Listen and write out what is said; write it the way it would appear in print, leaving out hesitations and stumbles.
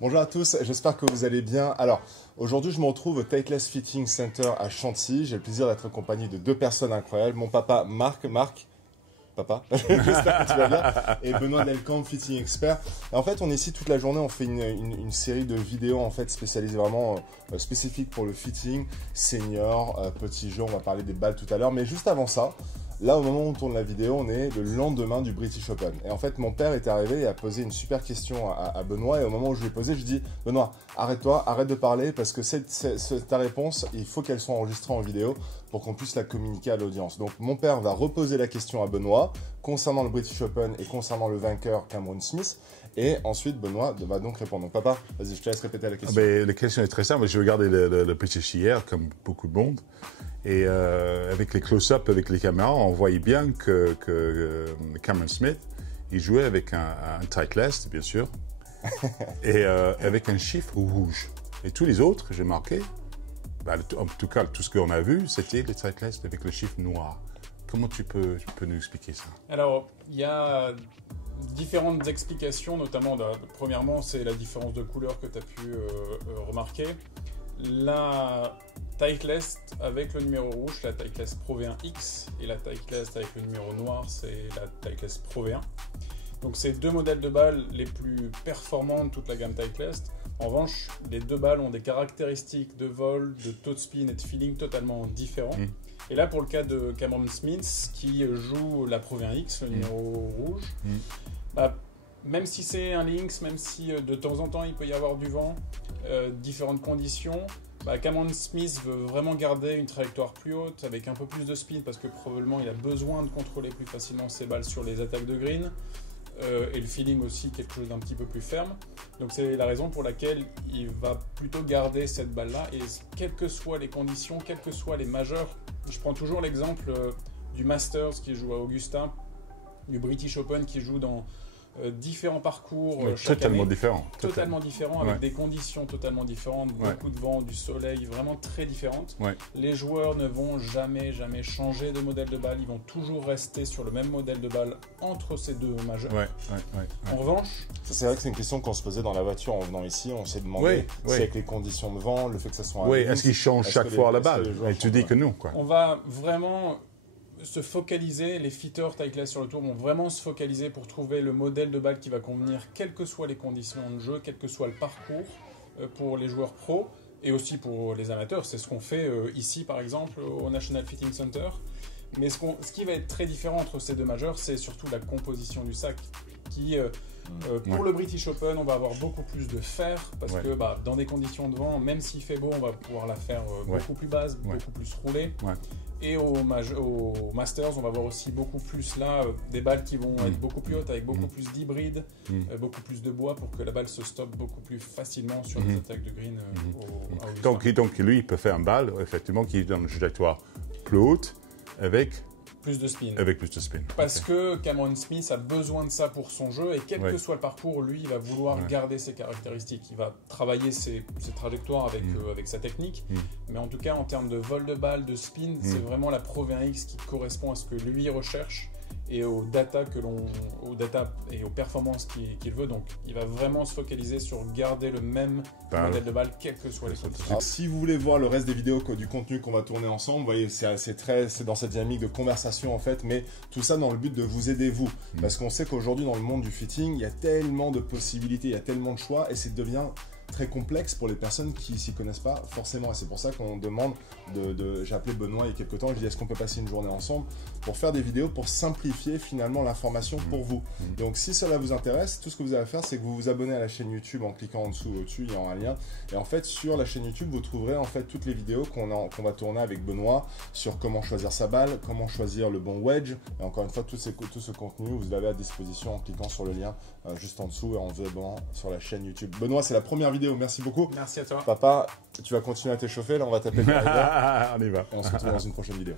Bonjour à tous, j'espère que vous allez bien. Alors, aujourd'hui, je me retrouve au Titleist Fitting Center à Chantilly. J'ai le plaisir d'être accompagné de deux personnes incroyables. Mon papa, Marc, papa, j'espère que tu vas bien, et Benoît Delcamp, Fitting Expert. Et en fait, on est ici toute la journée, on fait une série de vidéos en fait spécialisées vraiment spécifiques pour le fitting, senior, petit jeu, on va parler des balles tout à l'heure. Mais juste avant ça, là, au moment où on tourne la vidéo, on est le lendemain du British Open. Et en fait, mon père est arrivé et a posé une super question à Benoît. Et au moment où je lui ai posé, je lui ai dit, Benoît, arrête-toi, arrête de parler parce que ta réponse, il faut qu'elle soit enregistrée en vidéo pour qu'on puisse la communiquer à l'audience. Donc, mon père va reposer la question à Benoît concernant le British Open et concernant le vainqueur Cameron Smith. Et ensuite, Benoît va donc répondre. Donc, papa, vas-y, je te laisse répéter la question. La question est très simple. J'ai regardé le British hier, comme beaucoup de monde. Et avec les close-up, avec les caméras, on voyait bien que Cameron Smith, il jouait avec un Titleist, bien sûr, et avec un chiffre rouge. Et tous les autres, j'ai marqué, en tout cas, tout ce qu'on a vu, c'était les Titleist avec le chiffre noir. Comment tu peux nous expliquer ça? Alors, il y a différentes explications, notamment, premièrement, c'est la différence de couleur que tu as pu remarquer. La Titleist avec le numéro rouge, la Titleist Pro V1X, et la Titleist avec le numéro noir, c'est la Titleist Pro V1. Donc c'est deux modèles de balles les plus performants de toute la gamme Titleist. En revanche, les deux balles ont des caractéristiques de vol, de taux de spin et de feeling totalement différents. Et là, pour le cas de Cameron Smith, qui joue la Pro V1X, le numéro rouge, même si c'est un Lynx, même si de temps en temps il peut y avoir du vent, différentes conditions, Cameron Smith veut vraiment garder une trajectoire plus haute avec un peu plus de spin parce que probablement il a besoin de contrôler plus facilement ses balles sur les attaques de green et le feeling aussi quelque chose d'un petit peu plus ferme. Donc c'est la raison pour laquelle il va plutôt garder cette balle là et quelles que soient les conditions, quels que soient les majeurs, je prends toujours l'exemple du Masters qui joue à Augusta, du British Open qui joue dans différents parcours totalement différents avec des conditions totalement différentes, beaucoup de vent, du soleil, vraiment très différentes. Les joueurs ne vont jamais changer de modèle de balle, ils vont toujours rester sur le même modèle de balle entre ces deux majeurs. En revanche, c'est vrai que c'est une question qu'on se posait dans la voiture en venant ici, on s'est demandé si avec les conditions de vent, le fait que ça soit un est-ce qu'ils changent chaque fois la balle? Et tu dis que non, quoi. On va vraiment se focaliser, les fitters Titleist sur le tour vont vraiment se focaliser pour trouver le modèle de balle qui va convenir quelles que soient les conditions de jeu, quel que soit le parcours pour les joueurs pros et aussi pour les amateurs. C'est ce qu'on fait ici par exemple au National Fitting Center. Mais ce qui va être très différent entre ces deux majeurs, c'est surtout la composition du sac qui pour le British Open, on va avoir beaucoup plus de fer parce que dans des conditions de vent, même s'il fait beau, on va pouvoir la faire beaucoup plus basse, beaucoup plus roulée. Et au Masters, on va voir aussi beaucoup plus là des balles qui vont être beaucoup plus hautes avec beaucoup plus d'hybrides, beaucoup plus de bois pour que la balle se stoppe beaucoup plus facilement sur les attaques de green. Donc lui, il peut faire une balle effectivement qui est dans une trajectoire plus haute avec plus de spin. Avec plus de spin. Parce que Cameron Smith a besoin de ça pour son jeu et quel que soit le parcours, lui, il va vouloir garder ses caractéristiques. Il va travailler ses trajectoires avec sa technique. Mais en tout cas, en termes de vol de balle, de spin, c'est vraiment la Pro V1X qui correspond à ce que lui recherche et aux data et aux performances qu'il veut. Donc, il va vraiment se focaliser sur garder le même modèle de balle, quelles que soient les conditions. Alors, si vous voulez voir le reste des vidéos, du contenu qu'on va tourner ensemble, vous voyez, c'est dans cette dynamique de conversation en fait, mais tout ça dans le but de vous aider vous. Parce qu'on sait qu'aujourd'hui dans le monde du fitting, il y a tellement de possibilités, il y a tellement de choix et ça devient très complexe pour les personnes qui s'y connaissent pas forcément. Et c'est pour ça qu'on demande j'ai appelé Benoît il y a quelques temps, je lui ai dit est-ce qu'on peut passer une journée ensemble pour faire des vidéos pour simplifier finalement l'information pour vous. Donc si cela vous intéresse, tout ce que vous avez à faire, c'est que vous vous abonnez à la chaîne YouTube en cliquant en dessous au-dessus, il y a un lien. Et en fait, sur la chaîne YouTube, vous trouverez en fait toutes les vidéos qu'on va tourner avec Benoît sur comment choisir sa balle, comment choisir le bon wedge. Et encore une fois, tout ce contenu, vous l'avez à disposition en cliquant sur le lien juste en dessous et en vous abonnant sur la chaîne YouTube. Benoît, c'est la première vidéo. Merci beaucoup. Merci à toi. Papa, tu vas continuer à t'échauffer. Là, on va taper le On y va. On se retrouve dans une prochaine vidéo.